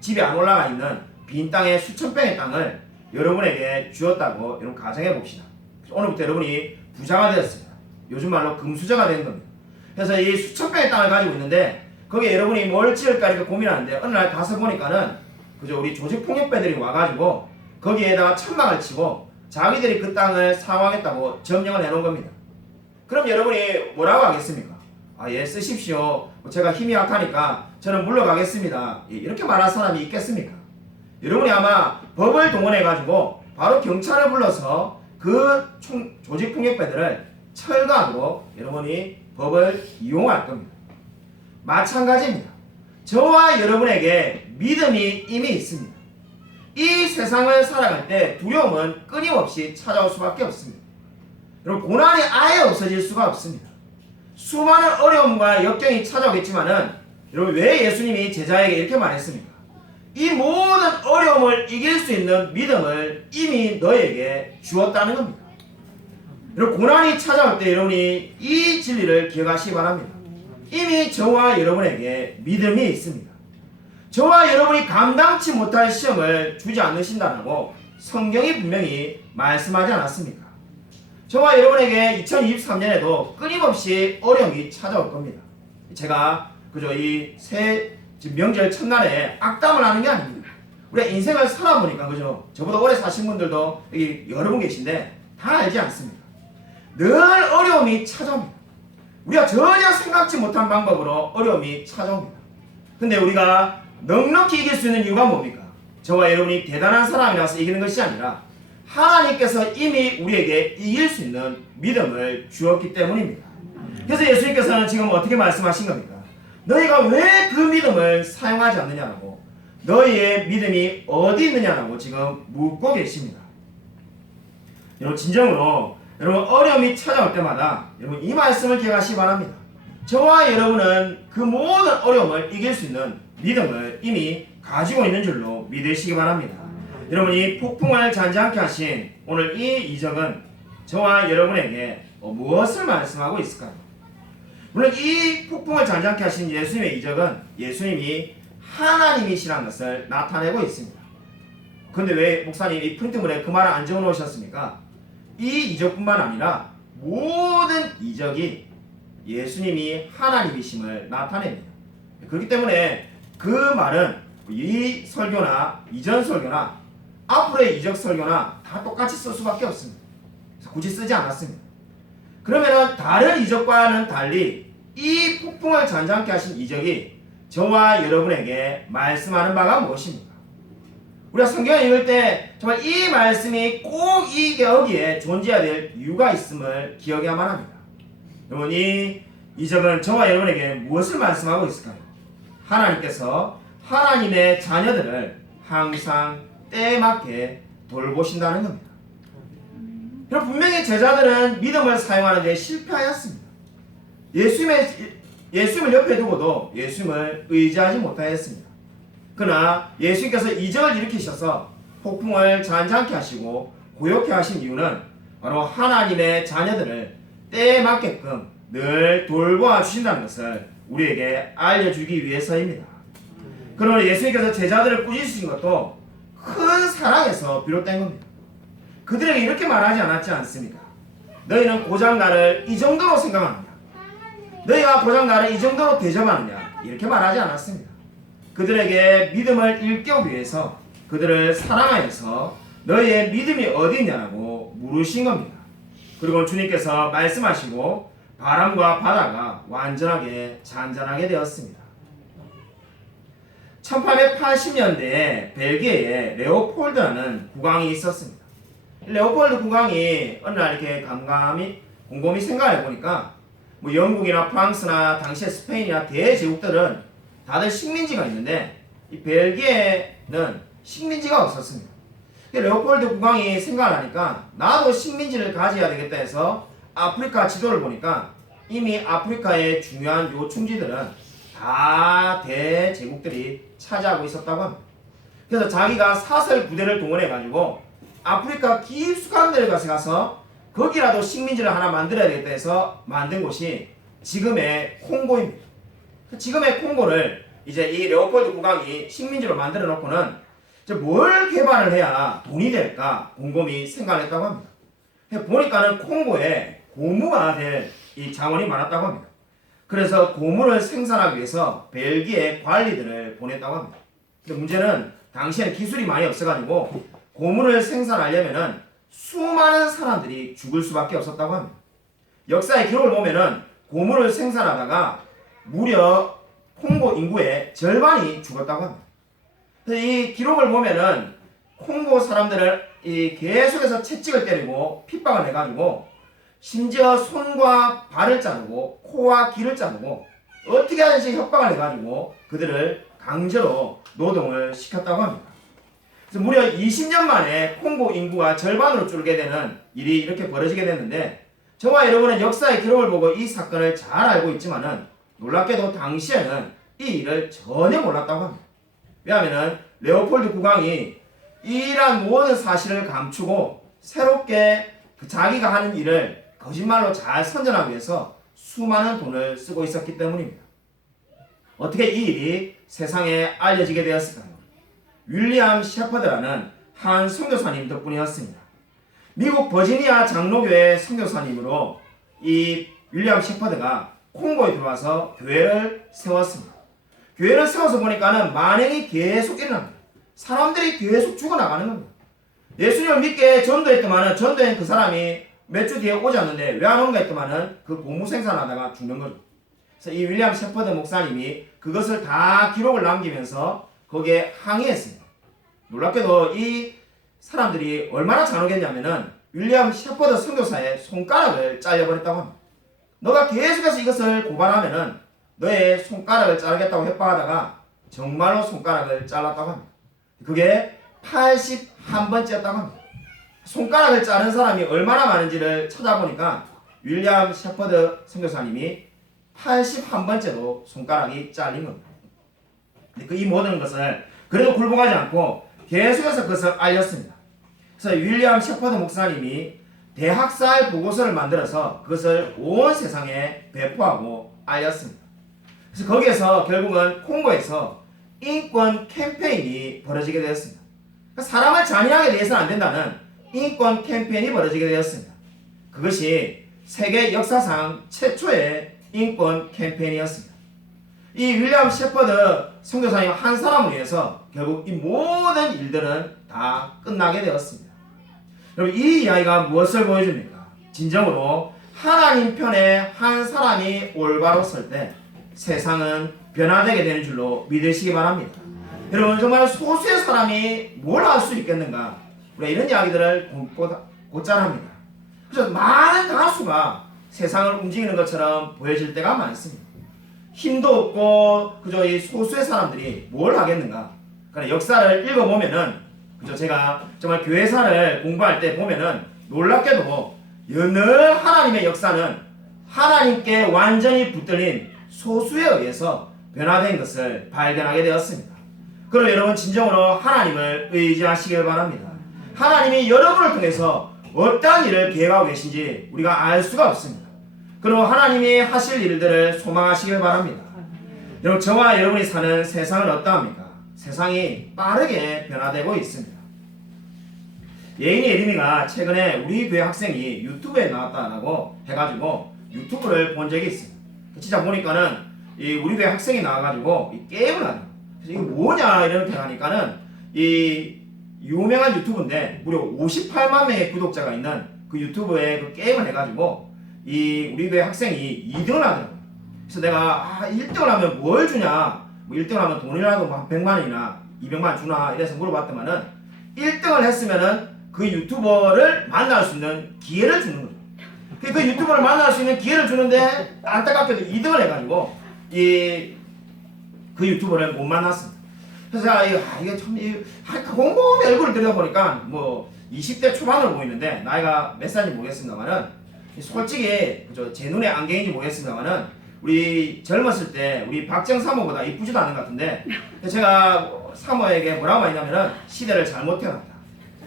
집에 안 올라가 있는 빈 땅에 수천 평의 땅을 여러분에게 주었다고 여러분 가정해 봅시다. 오늘부터 여러분이 부자가 되었습니다. 요즘 말로 금수저가 된 겁니다. 그래서 이 수천 평의 땅을 가지고 있는데 거기에 여러분이 뭘 지을까 이렇게 고민하는데 어느 날 가서 보니까는 그저 우리 조직폭력배들이 와가지고 거기에다가 천막을 치고 자기들이 그 땅을 사용하겠다고 점령을 해놓은 겁니다. 그럼 여러분이 뭐라고 하겠습니까? 아, 예, 쓰십시오. 제가 힘이 약하니까 저는 물러가겠습니다. 이렇게 말할 사람이 있겠습니까? 여러분이 아마 법을 동원해가지고 바로 경찰을 불러서 그 조직폭력배들을 철거하도록 여러분이 법을 이용할 겁니다. 마찬가지입니다. 저와 여러분에게 믿음이 이미 있습니다. 이 세상을 살아갈 때 두려움은 끊임없이 찾아올 수밖에 없습니다. 여러분, 고난이 아예 없어질 수가 없습니다. 수많은 어려움과 역경이 찾아오겠지만은 여러분, 왜 예수님이 제자에게 이렇게 말했습니까? 이 모든 어려움을 이길 수 있는 믿음을 이미 너에게 주었다는 겁니다. 여러분, 고난이 찾아올 때 여러분이 이 진리를 기억하시기 바랍니다. 이미 저와 여러분에게 믿음이 있습니다. 저와 여러분이 감당치 못할 시험을 주지 않으신다고 성경이 분명히 말씀하지 않았습니까? 저와 여러분에게 2023년에도 끊임없이 어려움이 찾아올 겁니다. 제가 그저 이 명절 첫날에 악담을 하는 게 아닙니다. 우리가 인생을 살아보니까 그죠? 저보다 오래 사신 분들도 여기 여러 분 계신데 다 알지 않습니까? 늘 어려움이 찾아옵니다. 우리가 전혀 생각지 못한 방법으로 어려움이 찾아옵니다. 근데 우리가 넉넉히 이길 수 있는 이유가 뭡니까? 저와 여러분이 대단한 사람이라서 이기는 것이 아니라 하나님께서 이미 우리에게 이길 수 있는 믿음을 주었기 때문입니다. 그래서 예수님께서는 지금 어떻게 말씀하신 겁니까? 너희가 왜 그 믿음을 사용하지 않느냐라고, 너희의 믿음이 어디 있느냐라고 지금 묻고 계십니다. 여러분, 진정으로 여러분 어려움이 찾아올 때마다 여러분 이 말씀을 기억하시기 바랍니다. 저와 여러분은 그 모든 어려움을 이길 수 있는 믿음을 이미 가지고 있는 줄로 믿으시기 바랍니다. 여러분이 폭풍을 잔잔케 하신 오늘 이 이적은 저와 여러분에게 무엇을 말씀하고 있을까요? 물론 이 폭풍을 잔잔케 하신 예수님의 이적은 예수님이 하나님이시라는 것을 나타내고 있습니다. 그런데 왜 목사님 이 프린트물에 그 말을 안 적어놓으셨습니까? 이 이적뿐만 아니라 모든 이적이 예수님이 하나님이심을 나타냅니다. 그렇기 때문에 그 말은 이 설교나 이전 설교나 앞으로의 이적 설교나 다 똑같이 쓸 수밖에 없습니다. 그래서 굳이 쓰지 않았습니다. 그러면은 다른 이적과는 달리 이 폭풍을 잔잔케 하신 이적이 저와 여러분에게 말씀하는 바가 무엇입니까? 우리가 성경을 읽을 때 정말 이 말씀이 꼭 여기에 존재해야 될 이유가 있음을 기억해야만 합니다. 여러분, 이 이적은 저와 여러분에게 무엇을 말씀하고 있을까요? 하나님께서 하나님의 자녀들을 항상 때에 맞게 돌보신다는 겁니다. 여러분, 분명히 제자들은 믿음을 사용하는 데 실패하였습니다. 예수님을 옆에 두고도 예수님을 의지하지 못하였습니다. 그러나 예수님께서 이적을 일으키셔서 폭풍을 잔잔케 하시고 고요케 하신 이유는 바로 하나님의 자녀들을 때에 맞게끔 늘 돌보아 주신다는 것을 우리에게 알려주기 위해서입니다. 그러나 예수님께서 제자들을 꾸짖으신 것도 큰 사랑에서 비롯된 겁니다. 그들에게 이렇게 말하지 않았지 않습니까? 너희는 고작 나를 이 정도로 생각하느냐? 너희가 고작 나를 이 정도로 대접하느냐? 이렇게 말하지 않았습니다. 그들에게 믿음을 일깨우기 위해서 그들을 사랑하여서 너희의 믿음이 어디 있냐고 물으신 겁니다. 그리고 주님께서 말씀하시고 바람과 바다가 완전하게 잔잔하게 되었습니다. 1880년대에 벨기에에 레오폴드라는 국왕이 있었습니다. 레오폴드 국왕이 어느 날 이렇게 곰곰이 생각해 보니까 뭐 영국이나 프랑스나 당시의 스페인이나 대제국들은 다들 식민지가 있는데 이 벨기에는 식민지가 없었습니다. 레오폴드 국왕이 생각을 하니까 나도 식민지를 가져야 되겠다 해서 아프리카 지도를 보니까 이미 아프리카의 중요한 요충지들은 다 대제국들이 차지하고 있었다고 합니다. 그래서 자기가 사설 부대를 동원해가지고 아프리카 깊숙한 데를 가서 거기라도 식민지를 하나 만들어야 되겠다 해서 만든 곳이 지금의 콩고입니다. 지금의 콩고를 이제 이 레오폴드 국왕이 식민지로 만들어 놓고는 이제 뭘 개발을 해야 돈이 될까 곰곰이 생각을 했다고 합니다. 보니까는 콩고에 고무가 될 이 자원이 많았다고 합니다. 그래서 고무를 생산하기 위해서 벨기에 관리들을 보냈다고 합니다. 근데 문제는 당시에는 기술이 많이 없어가지고 고무를 생산하려면은 수많은 사람들이 죽을 수밖에 없었다고 합니다. 역사의 기록을 보면은 고무를 생산하다가 무려 콩고 인구의 절반이 죽었다고 합니다. 이 기록을 보면은 콩고 사람들을 계속해서 채찍을 때리고 핍박을 해가지고 심지어 손과 발을 자르고 코와 귀를 자르고 어떻게 하든지 협박을 해가지고 그들을 강제로 노동을 시켰다고 합니다. 그래서 무려 20년 만에 콩고 인구가 절반으로 줄게 되는 일이 이렇게 벌어지게 됐는데 저와 여러분은 역사의 기록을 보고 이 사건을 잘 알고 있지만은 놀랍게도 당시에는 이 일을 전혀 몰랐다고 합니다. 왜냐하면은 레오폴드 국왕이 이러한 모든 사실을 감추고 새롭게 자기가 하는 일을 거짓말로 잘 선전하기 위해서 수많은 돈을 쓰고 있었기 때문입니다. 어떻게 이 일이 세상에 알려지게 되었을까요? 윌리엄 셰퍼드라는 한 선교사님 덕분이었습니다. 미국 버지니아 장로교회 선교사님으로 이 윌리엄 셰퍼드가 콩고에 들어와서 교회를 세웠습니다. 교회를 세워서 보니까는 만행이 계속 일어납니다. 사람들이 계속 죽어나가는 겁니다. 예수님을 믿게 전도했더만은 전도한 그 사람이 몇 주 뒤에 오지 않는데 왜 안 오는가 했더만은 그 고무생산하다가 죽는 거죠. 그래서 이 윌리엄 셰퍼드 목사님이 그것을 다 기록을 남기면서 거기에 항의했습니다. 놀랍게도 이 사람들이 얼마나 잔혹했냐면은 윌리엄 셰퍼드 선교사의 손가락을 잘려버렸다고 합니다. 너가 계속해서 이것을 고발하면은 너의 손가락을 자르겠다고 협박하다가 정말로 손가락을 잘랐다고 합니다. 그게 81번째였다고 합니다. 손가락을 자른 사람이 얼마나 많은지를 찾아보니까 윌리엄 셰퍼드 선교사님이 81번째로 손가락이 잘린 겁니다. 이 모든 것을 그래도 굴복하지 않고 계속해서 그것을 알렸습니다. 그래서 윌리엄 셰퍼드 목사님이 대학살 보고서를 만들어서 그것을 온 세상에 배포하고 알렸습니다. 그래서 거기에서 결국은 콩고에서 인권 캠페인이 벌어지게 되었습니다. 사람을 잔인하게 대해서는 안 된다는 인권 캠페인이 벌어지게 되었습니다. 그것이 세계 역사상 최초의 인권 캠페인이었습니다. 이 윌리엄 셰퍼드 선교사님 한 사람을 위해서 결국 이 모든 일들은 다 끝나게 되었습니다. 여러분, 이 이야기가 무엇을 보여줍니까? 진정으로 하나님 편에 한 사람이 올바로 설 때 세상은 변화되게 되는 줄로 믿으시기 바랍니다. 여러분, 정말 소수의 사람이 뭘 할 수 있겠는가? 우리가 이런 이야기들을 곧잘 합니다. 그래서 많은 다수가 세상을 움직이는 것처럼 보여질 때가 많습니다. 힘도 없고 그저 이 소수의 사람들이 뭘 하겠는가? 그러나 역사를 읽어보면은 그저 제가 정말 교회사를 공부할 때 보면은 놀랍게도 늘 하나님의 역사는 하나님께 완전히 붙들린 소수에 의해서 변화된 것을 발견하게 되었습니다. 그럼 여러분 진정으로 하나님을 의지하시길 바랍니다. 하나님이 여러분을 통해서 어떠한 일을 계획하고 계신지 우리가 알 수가 없습니다. 그럼 하나님이 하실 일들을 소망하시길 바랍니다. 여러분, 저와 여러분이 사는 세상은 어떠합니까? 세상이 빠르게 변화되고 있습니다. 예인이 예림이가 최근에 우리 교회 학생이 유튜브에 나왔다라고 해가지고 유튜브를 본 적이 있습니다. 진짜 보니까는 이 우리 교회 학생이 나와가지고 이 게임을 하는. 그래서 이게 뭐냐 이렇게 하니까는 이 유명한 유튜브인데 무려 58만 명의 구독자가 있는 그 유튜브에 그 게임을 해가지고 이 우리 교회 학생이 2등을 하더라고요. 그래서 내가 1등을 하면 뭘 주냐, 뭐 1등을 하면 돈이라도 뭐 100만 원이나 200만 원 주나 이래서 물어봤더만은 1등을 했으면은 그 유튜버를 만날 수 있는 기회를 주는 거죠. 그 유튜버를 만날 수 있는 기회를 주는데 안타깝게도 2등을 해가지고 그 유튜버를 못 만났습니다. 그래서 이게 참 곰곰이 얼굴을 들여다보니까 뭐 20대 초반으로 보이는데 나이가 몇 살인지 모르겠습니다만은 솔직히 제 눈에 안경인지 모르겠습니다만은 우리 젊었을 때 우리 박정 사모보다 이쁘지도 않은 것 같은데 제가 사모에게 뭐라고 했냐면은 시대를 잘못 태어났다.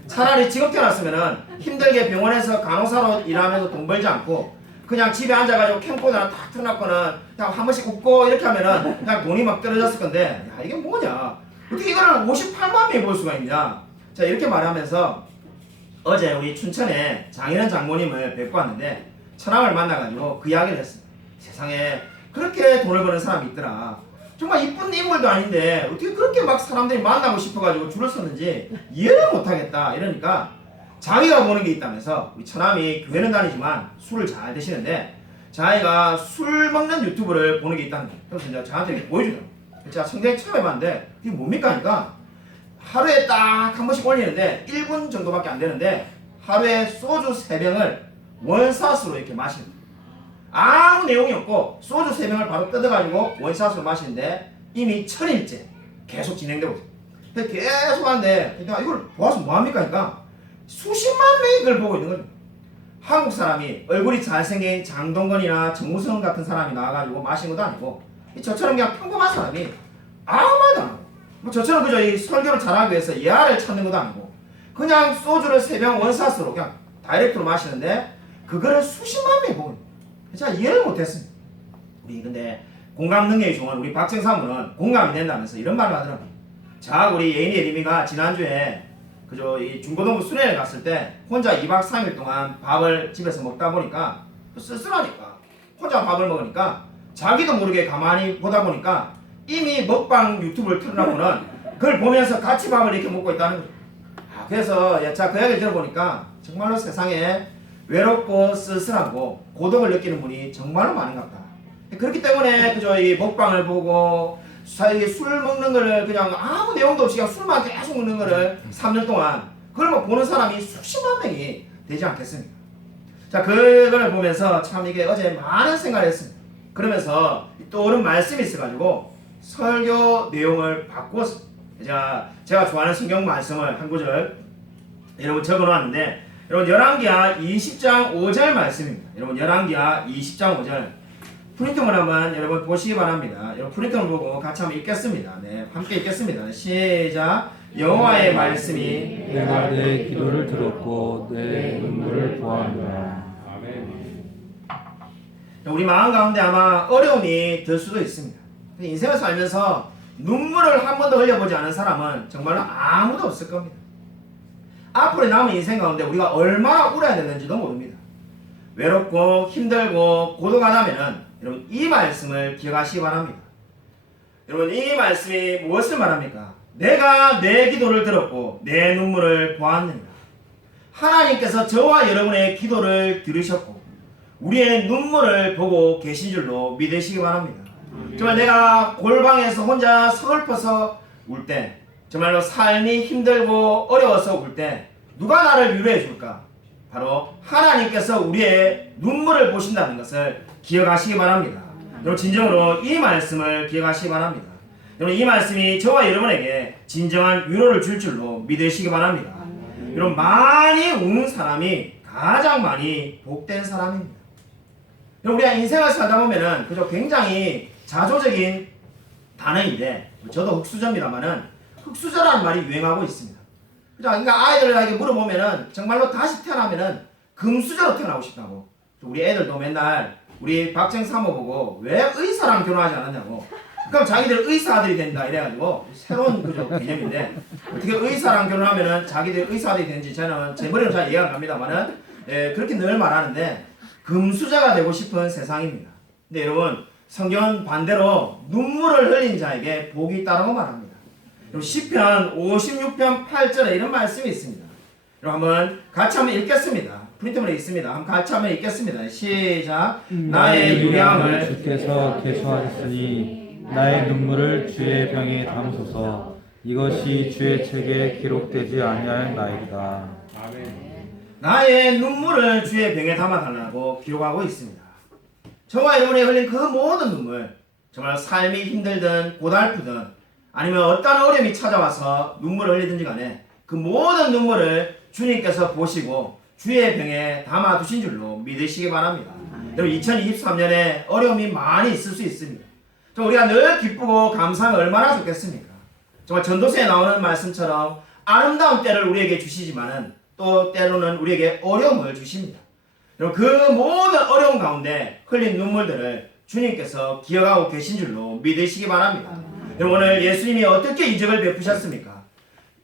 차라리 지금 태어났으면은 힘들게 병원에서 간호사로 일하면서 돈 벌지 않고 그냥 집에 앉아가지고 캠코더나 탁 틀어놨거나 그냥 한 번씩 웃고 이렇게 하면은 그냥 돈이 막 떨어졌을 건데 야 이게 뭐냐, 어떻게 이거를 58만 명이 볼 수가 있냐. 자, 이렇게 말하면서 어제 우리 춘천에 장인원 장모님을 뵙고 왔는데 처남을 만나가지고 그 이야기를 했습니다. 세상에 그렇게 돈을 버는 사람이 있더라. 정말 이쁜 인물도 아닌데 어떻게 그렇게 막 사람들이 만나고 싶어가지고 줄을 섰는지 이해를 못하겠다. 이러니까 자기가 보는 게 있다면서 우리 처남이 교회는 다니지만 술을 잘 드시는데 자기가 술 먹는 유튜브를 보는 게 있다는 거예요. 그래서 이제 저한테 이렇게 보여주더라고요. 제가 성경 처음 해봤는데 이게 뭡니까 하니까 하루에 딱 한 번씩 올리는데 1분 정도밖에 안 되는데 하루에 소주 3병을 원샷으로 이렇게 마시는 거예요. 아무 내용이 없고 소주 3병을 바로 뜯어가지고 원샷으로 마시는데 이미 1000일째 계속 진행되고 있어요. 계속 하는데 이걸 보아서 뭐합니까 하니까 수십만 명이 그걸 보고 있는 거죠. 한국 사람이 얼굴이 잘생긴 장동건이나 정우성 같은 사람이 나와가지고 마신 것도 아니고 저처럼 그냥 평범한 사람이 아무 말도 안 하고 뭐 저처럼 그저 이 설교를 잘하기 위해서 예화를 찾는 것도 아니고 그냥 소주를 3병 원샷으로 그냥 다이렉트로 마시는데 그거를 수십만 명이 보는 제가 이해를 못했습니다. 우리 근데 공감 능력이 좋은 우리 박정 사모는 공감이 된다면서 이런 말을 하더라고요. 자, 우리 예인이 예림이가 지난주에 그저 이 중고등부 수련회 갔을 때 혼자 2박 3일 동안 밥을 집에서 먹다 보니까 쓸쓸하니까 혼자 밥을 먹으니까 자기도 모르게 가만히 보다 보니까 이미 먹방 유튜브를 틀어놓고는 그걸 보면서 같이 밥을 이렇게 먹고 있다는 거죠. 그래서 자, 그 얘기를 들어보니까 정말로 세상에 외롭고 쓸쓸하고 고독을 느끼는 분이 정말로 많은 것 같다. 그렇기 때문에 그저 이 먹방을 보고 술 먹는 거를 그냥 아무 내용도 없이 그냥 술만 계속 먹는 거를 3년 동안 그걸 뭐 보는 사람이 수십만 명이 되지 않겠습니까? 자, 그걸 보면서 참 이게 어제 많은 생각을 했습니다. 그러면서 떠오른 말씀이 있어가지고 설교 내용을 바꿔서 제가 좋아하는 성경 말씀을 한 구절 여러분 적어놨는데 여러분 열왕기하 20장 5절 말씀입니다. 여러분 열왕기하 20장 5절 프린팅을 한번 여러분 보시기 바랍니다. 여러분 프린팅을 보고 같이 한번 읽겠습니다. 네, 함께 읽겠습니다. 시작. 여호와의 말씀이 내가 내 기도를 들었고 내 눈물을 보았노라. 우리 마음 가운데 아마 어려움이 들 수도 있습니다. 인생을 살면서 눈물을 한 번도 흘려보지 않은 사람은 정말로 아무도 없을 겁니다. 앞으로 남은 인생 가운데 우리가 얼마나 울어야 되는지도 모릅니다. 외롭고 힘들고 고독하다면은 여러분 이 말씀을 기억하시기 바랍니다. 여러분 이 말씀이 무엇을 말합니까? 내가 내 기도를 들었고 내 눈물을 보았느니라. 하나님께서 저와 여러분의 기도를 들으셨고 우리의 눈물을 보고 계신 줄로 믿으시기 바랍니다. 정말 내가 골방에서 혼자 서글퍼서 울 때, 정말로 삶이 힘들고 어려워서 울 때 누가 나를 위로해 줄까? 바로 하나님께서 우리의 눈물을 보신다는 것을 기억하시기 바랍니다. 여러분 진정으로 이 말씀을 기억하시기 바랍니다. 여러분 이 말씀이 저와 여러분에게 진정한 위로를 줄 줄로 믿으시기 바랍니다. 여러분 많이 우는 사람이 가장 많이 복된 사람입니다. 여러분 우리가 인생을 살다 보면은 그저 굉장히 자조적인 단어인데 저도 흑수저입니다만은 흑수저라는 말이 유행하고 있습니다. 그러니까 아이들에게 물어보면은 정말로 다시 태어나면은 금수저로 태어나고 싶다고. 우리 애들도 맨날 우리 박정 사모 보고 왜 의사랑 결혼하지 않았냐고. 그럼 자기들 의사들이 된다 이래가지고 새로운 그저 개념인데 어떻게 의사랑 결혼하면은 자기들 의사들이 되는지 저는 제 머리는 잘 이해가 안 갑니다만은 그렇게 늘 말하는데 금수저가 되고 싶은 세상입니다. 근데 여러분 성경은 반대로 눈물을 흘린 자에게 복이 있다고 말합니다. 시편 56편 8절에 이런 말씀이 있습니다. 여러분 한번 같이 한번 읽겠습니다. 프린트물에 있습니다. 한번 같이 한번 읽겠습니다. 시작. 나의 유량을 주께서 계수하셨으니 나의 눈물을 주의 병에 담으소서. 이것이 주의 책에 기록되지 아니하였나이다. 나의 눈물을 주의 병에 담아달라고 기록하고 있습니다. 저와 여러분이 흘린 그 모든 눈물, 정말 삶이 힘들든 고달프든 아니면 어떤 어려움이 찾아와서 눈물을 흘리든지 간에 그 모든 눈물을 주님께서 보시고 주의 병에 담아두신 줄로 믿으시기 바랍니다. 여러분 2023년에 어려움이 많이 있을 수 있습니다. 우리가 늘 기쁘고 감사하면 얼마나 좋겠습니까? 정말 전도서에 나오는 말씀처럼 아름다운 때를 우리에게 주시지만은 또 때로는 우리에게 어려움을 주십니다. 여러분 그 모든 어려움 가운데 흘린 눈물들을 주님께서 기억하고 계신 줄로 믿으시기 바랍니다. 여러분 오늘 예수님이 어떻게 이적을 베푸셨습니까?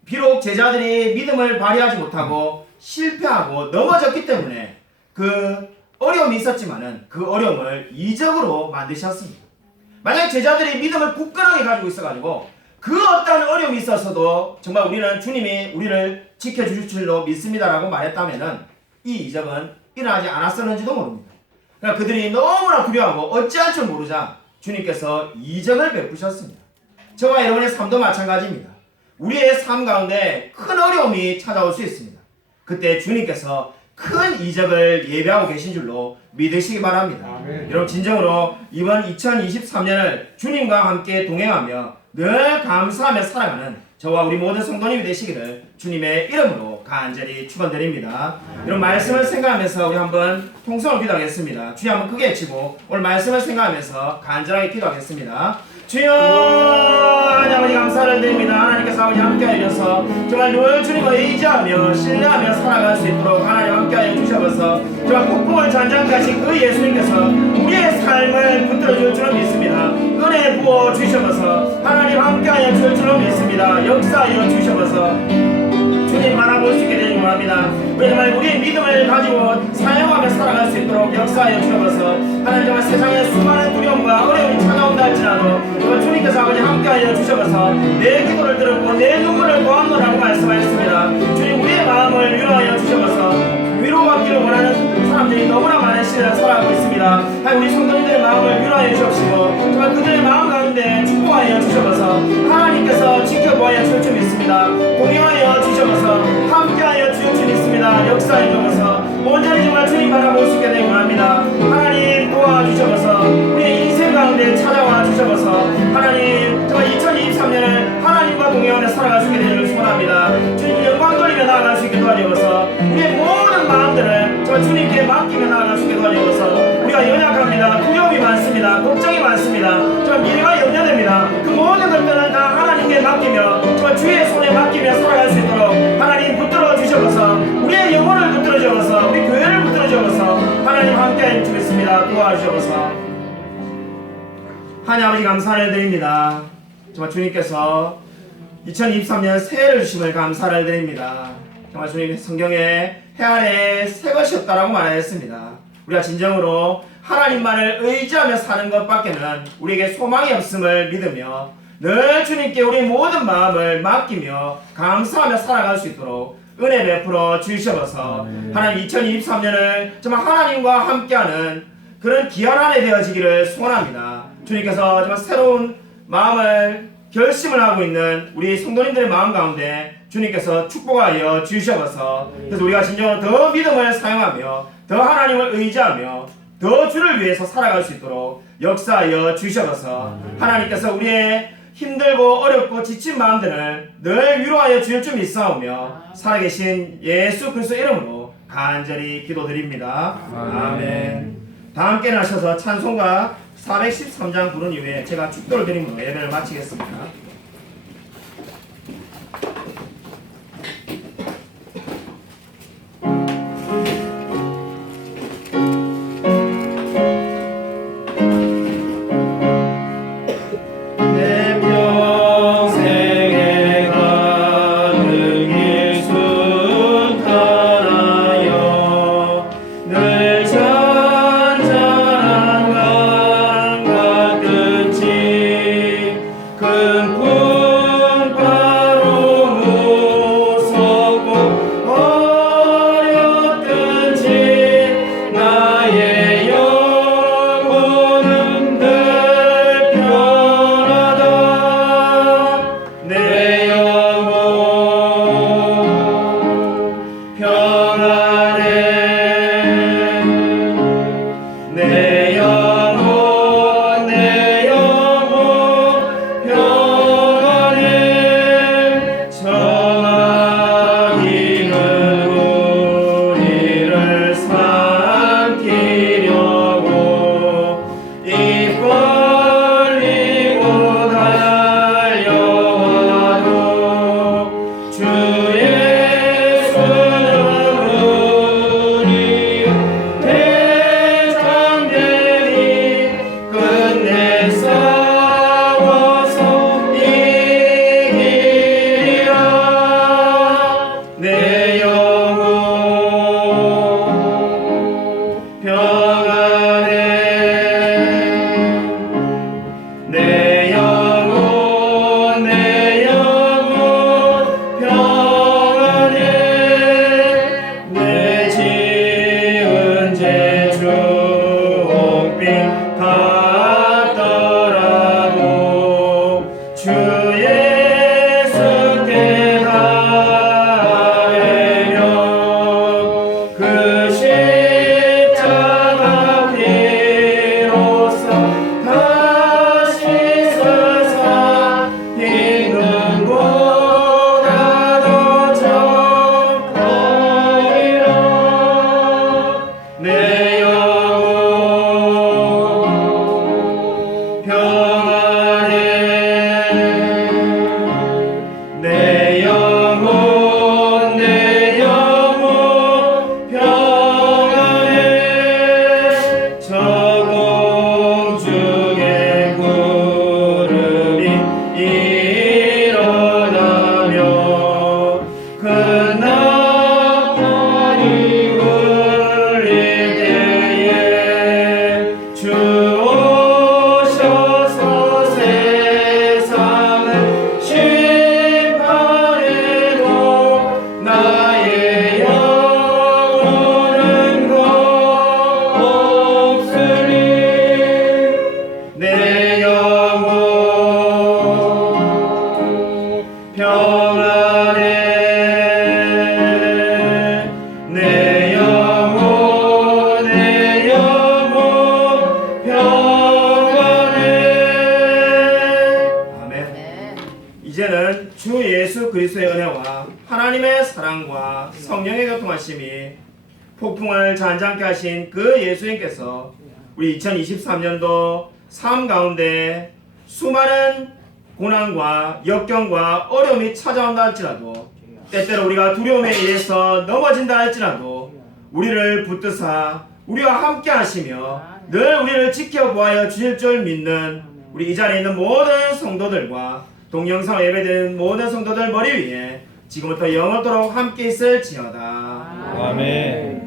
비록 제자들이 믿음을 발휘하지 못하고 실패하고 넘어졌기 때문에 그 어려움이 있었지만은 그 어려움을 이적으로 만드셨습니다. 만약 제자들이 믿음을 굳건하게 가지고 있어가지고 그 어떤 어려움이 있었어도 정말 우리는 주님이 우리를 지켜주실 줄로 믿습니다라고 말했다면은 이 이적은 일어나지 않았었는지도 모릅니다. 그러니까 그들이 너무나 두려워하고 어찌할 줄 모르자 주님께서 이적을 베푸셨습니다. 저와 여러분의 삶도 마찬가지입니다. 우리의 삶 가운데 큰 어려움이 찾아올 수 있습니다. 그때 주님께서 큰 이적을 예배하고 계신 줄로 믿으시기 바랍니다. 아멘. 여러분 진정으로 이번 2023년을 주님과 함께 동행하며 늘 감사하며 살아가는 저와 우리 모든 성도님이 되시기를 주님의 이름으로 간절히 축원드립니다. 이런 말씀을 생각하면서 우리 한번 통성을 기도하겠습니다. 주여 한번 크게 외치고 오늘 말씀을 생각하면서 간절하게 기도하겠습니다. 주여 아버지 감사를 드립니다. 하나님께서 아버지 함께하여 주셔서 정말 늘 주님을 의지하며 신뢰하며 살아갈 수 있도록 하나님 함께하여 주셔서 정말 폭풍을 전장까지 그 예수님께서 우리의 삶을 붙들어 줄 줄을 믿습니다. 은혜 부어 주셔서 하나님 함께하여 줄 줄을 믿습니다. 역사하여 주셔서 주님 바라볼 수 있게 되길 원합니다. 우리 정말 우리의 믿음을 가지고 사용하며 살아갈 수 있도록 역사하여 주셔서 하나님 정말 세상에 수많은 두려움과 어려움이 찾아온다 할지라도 정말 주님께서 아버지 함께하여 주셔서 내 기도를 들었고 내 눈물을 보았노라고 말씀하셨습니다. 주님 우리의 마음을 위로하여 주셔서 위로받기를 원하는 사람들이 너무나 많은 시대를 살아가고 있습니다. 하나님 우리 성도님들의 마음을 위로하여 주시고 정말 그들의 마음 가운데 축복하여 주셔서 하나님께서 지켜보아야 줄 줄 믿습니다. 공유하여 주셔서 함께하여 줄 줄 믿습니다. 역사해 주셔서 온전히 정말 주님 바라볼 수 있게 되기 원합니다. 하나님 도와주셔서 우리의 인생 가운데 찾아와 주셔서 하나님 정말 2023년을 하나님과 동행하며 살아갈 수 있게 되기를 축원합니다. 주님 영광 돌리며 나아갈 수 있게 도와주셔서 우리의 모든 마음들을 정말 주님께 맡기며 나아갈 수 있게 도와주셔서 우리가 연약합니다. 두려움이 많습니다. 걱정이 많습니다. 정말 미래가 염려됩니다. 그 모든 것들은 다 하나님께 맡기며 정말 주의 손에 맡기며 살아갈 수 있도록 하나님 붙들어 주셔서 우리의 영혼을 붙들어 주셔서 우리 교회를 붙들어 주셔서 하나님 함께 해주겠습니다. 도와주셔서 하나님 아버지 감사를 드립니다. 정말 주님께서 2023년 새해를 주심을 감사를 드립니다. 정말 주님 성경에 해 아래 새 것이 없다라고 말하였습니다. 우리가 진정으로 하나님만을 의지하며 사는 것밖에는 우리에게 소망이 없음을 믿으며 늘 주님께 우리 모든 마음을 맡기며 감사하며 살아갈 수 있도록 은혜 베풀어 주셔서 하나님 2023년을 정말 하나님과 함께하는 그런 귀한 한 해 되어지기를 소원합니다. 주님께서 정말 새로운 마음을 결심을 하고 있는 우리 성도님들의 마음 가운데 주님께서 축복하여 주셔서 그래서 우리가 진정으로 더 믿음을 사용하며 더 하나님을 의지하며 더 주를 위해서 살아갈 수 있도록 역사하여 주셔서 하나님께서 우리의 힘들고 어렵고 지친 마음들을 늘 위로하여 주실 줄 믿사오며 살아계신 예수 그리스도 이름으로 간절히 기도드립니다. 아멘. 다 함께 나셔서 찬송가 413장 부른 이후에 제가 축도를 드림으로 예배를 마치겠습니다. 주 예수 그리스도의 은혜와 하나님의 사랑과 성령의 교통하심이 폭풍을 잔잔케 하신 그 예수님께서 우리 2023년도 삶 가운데 수많은 고난과 역경과 어려움이 찾아온다 할지라도 때때로 우리가 두려움에 의해서 넘어진다 할지라도 우리를 붙드사 우리와 함께 하시며 늘 우리를 지켜보아여 주실 줄 믿는 우리 이 자리에 있는 모든 성도들과 동영상 예배드리는 모든 성도들 머리 위에 지금부터 영원토록 함께 있을지어다. 아멘.